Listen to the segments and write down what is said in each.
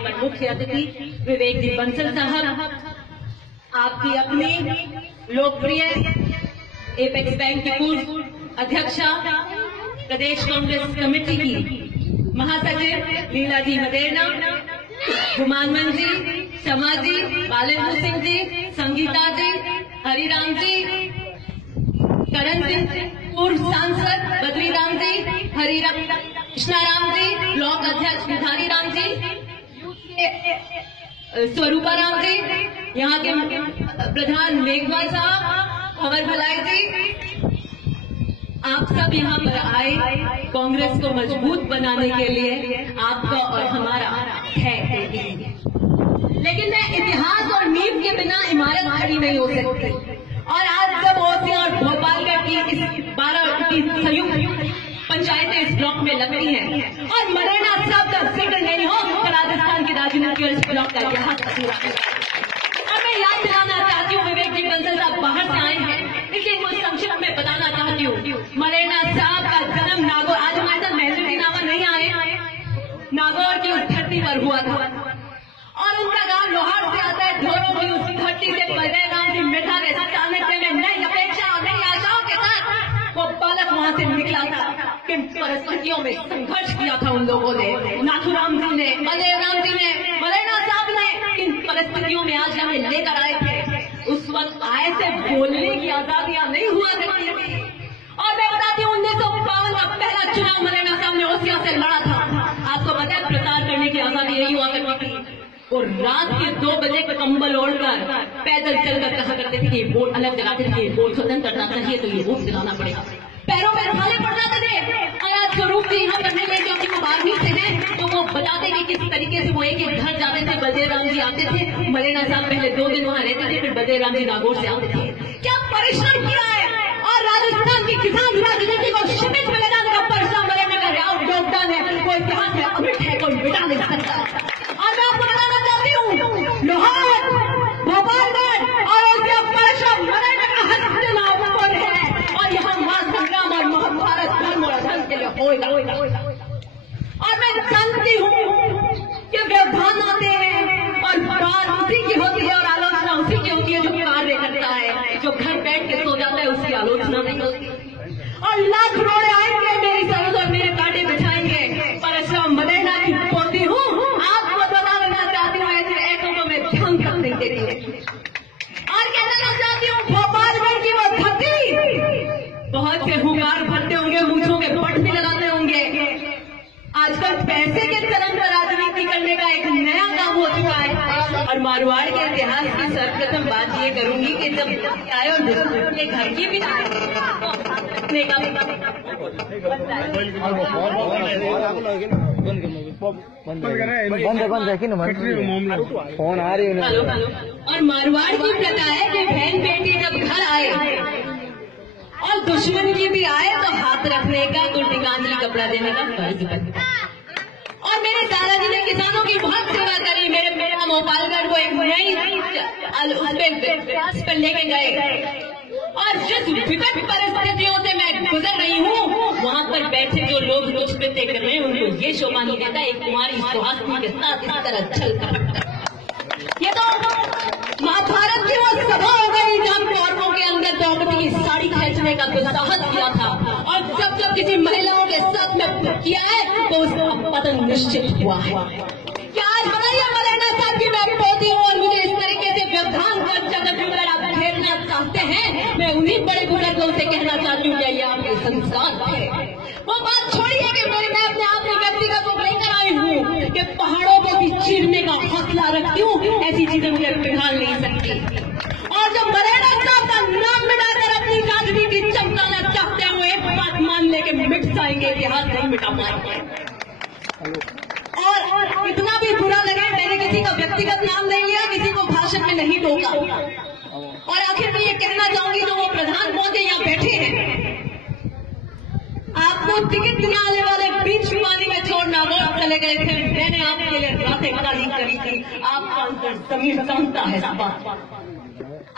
पर मुख्य अतिथि विवेक जी बंसल साहब, आपकी अपनी लोकप्रिय एपेक्स बैंक की पूर्व अध्यक्षा, प्रदेश कांग्रेस कमेटी की महासचिव लीला जी मदेरना, गुमानमन जी, शमा जी, बालेंद्र सिंह जी, संगीता जी, हरिराम जी, करण सिंह, पूर्व सांसद बद्रीराम जी, हरिराम कृष्णाराम जी, ब्लॉक अध्यक्ष भिखारी राम जी, स्वरूपा राम जी, यहाँ के प्रधान मेघवाल साहब, खबर भलाई जी, आप सब यहाँ पर आए कांग्रेस को मजबूत बनाने के लिए। आपका और हमारा है, लेकिन मैं इतिहास और नींव के बिना इमारत खड़ी नहीं हो सकती। और आज जब ओसिया और भोपालगढ़ की इस 12 की संयुक्त पंचायतें इस ब्लॉक में लगती हैं और मरेना साहब का जिक्र नहीं हो तो राजस्थान की राजनीति और इस ब्लॉक का इतिहास अधूरा है। और मैं याद दिलाना चाहती हूँ, विवेक जी बंसल साहब बाहर से आए हैं, इसलिए वो संक्षिप्त में बताना चाहती हूँ। मरेना साहब का जन्म नागौर, आज हमारे साथ महसूदी नावा नहीं आए, नागौर की उस धरती पर हुआ था और उनका गांव लोहार से आता है। ढोरों की उस धरती से बलराम जी मिठा के चाणक्य में नई अपेक्षा और नई आशाओं के साथ वो बालक वहां से निकला था। किन परिस्थितियों में संघर्ष किया था उन लोगों ने, नाथुराम जी ने, बलराम जी ने, मरेना साहब ने, किन परिस्थितियों में आज हमें लेकर आए थे। उस वक्त आए से बोलने की आजादियां नहीं हुआ करती थी। और मैं बताती हूँ 1952 का पहला चुनाव मरेना साहब ने ओसिया से लड़ा था। आपको पता है प्रचार करने की आजादी यही हुआ करती थी। और रात के 2 बजे कंबल ओढ़कर पैदल चलकर कहा करते थे कि वोट अलग जगाते थे, वोट स्वतंत्र करना चाहिए तो ये वोट दिलाना पड़ेगा। पैरों में छाले पड़ जाते थे। और स्वरूप भी यहाँ पर नहीं, क्योंकि वो बाहर से हैं, तो वो बताते कि किस तरीके से वो एक एक घर जाते थे। बलदेव जी आते थे, मरेना साहब पहले 2 दिन वहाँ रहते थे, फिर बलदेव जी नागौर से आते थे। क्या परिश्रम किया है। और राजस्थान की किसान राजनीति को क्षितिज में ले जाने का परिश्रम मरेना का योगदान है, वो इतिहास में अमिट है, कोई मिटा नहीं सकता। और मैं आपको बताना चाहती हूँ, लोहार, भोपालगढ़ और उसके परिश्रम मरेना का हस्त नाम पर है। और यहाँ महासंग्राम और महाभारत धर्म और धर्म के लिए होगा। और मैं जानती हूँ कि व्यवधान आते हैं और बात उसी की होती है और आलोचना उसी की होती है जो कार्य करता है। जो घर बैठ के सो जाता है उसकी आलोचना नहीं होती। और लाख रोड़े आएंगे, मेरी सरहद और मेरे कांटे बिछाएंगे, परशुराम मरेना की पोती हूँ। आपको बताना चाहती हूँ, ऐसे को मैं ध्यान तक नहीं देती और कहना चाहती हूँ, भोपालगढ़ की वो धरती, बहुत से हुंकार भरते होंगे, मूंछों के पट भी लगाते होंगे। आजकल पैसे के चलन पर राजनीति करने का एक नया काम हो चुका है। और मारवाड़ के इतिहास की सर्वप्रथम बात ये करूंगी कि जब आए और के घर की भी फोन आ रही है। और मारवाड़ की प्रथा है कि बहन बेटी जब घर आए और दुश्मन की भी आए तो हाथ रखने का, गुलटिकांजलि कपड़ा देने का फर्ज बनता है। और मेरे दादाजी ने किसानों की बहुत सेवा करी। मेरा भोपालगढ़ को एक नई पर लेके गए और जिस विकट परिस्थितियों से मैं गुजर रही हूँ, वहाँ पर बैठे जो लोग नृत्य कर रहे हैं उनको ये शोभा नहीं देता एक कुमारी सुहासिनी के साथ इस तरह चल कर। ये तो महाभारत की वो सभा हो गई जब कौरवों के अंदर द्रौपदी की साड़ी खींचने का दुस्साहस किया था। और जब जब किसी महिलाओं के साथ में किया है तो उसका पतन निश्चित हुआ है। क्या आज बताइए मरेना साहब की मैं पोती हूँ और मुझे इस तरीके से व्यवधान कर जगत में आप घेरना चाहते हैं। मैं उन्हीं बड़े बुजुर्गों से कहना चाहती हूँ कि ये आपके संस्कार थे। वो बात छोड़िए कि मैं अपने आप में व्यक्तिगत रूप लेकर आई हूँ कि पहाड़ों को भी चीरने का हौसला रखती हूँ। ऐसी चीजें मुझे पिघाल नहीं सकती। और जब मरेना साहब का नाम मिटाकर अपनी राजनीति चमकाना चाहते हुए एक बात मान लेके मिट जाएंगे, इतिहास नहीं मिटा पाएंगे। और इतना भी बुरा लगे, मैंने किसी का व्यक्तिगत नाम नहीं लिया, किसी को भाषण में नहीं टोका। और आखिर में ये कहना चाहूंगी जो वो प्रधान मोदी यहाँ बैठे हैं, आपको टिकट दिलाने वाले बीच पानी में छोड़ना वो चले गए थे। मैंने आपके लिए रातें काली करी थी। आपका अंतर जमीन जानता है।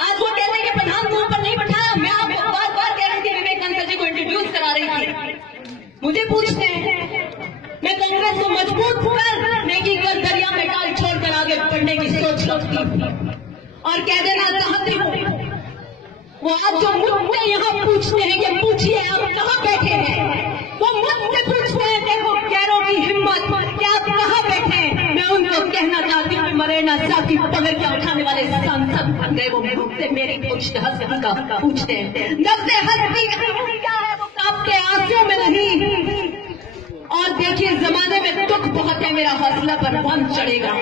आज वो कहते हैं कि प्रधान को ऊपर नहीं बैठाया। मैं आपको बार बार कह रही थी, विवेक बंसल जी को इंट्रोड्यूस करा रही थी। मुझे पूछते हैं मैं कांग्रेस को मजबूत करने की दरिया में डाल छोड़कर आगे बढ़ने की सोच रखती हूँ और कह देना चाहती हूँ, वो आज जो मुझसे यहाँ पूछते हैं कि पूछिए आप कहाँ बैठे हैं, वो मुझसे पूछते हैं देखो गैरों की हिम्मत कि आप कहाँ बैठे हैं। मैं उनको कहना चाहती हूँ मरेना साहब की पकड़ के उठाने वाले सांसद बन गए, वो मुझसे मेरी हस्ती का पूछते हैं। नब्ज़े हस्ती क्या है वो आपके आंसू में नहीं। और देखिए जमाने में दुख बहुत है, मेरा हौसला पर बंद चढ़ेगा।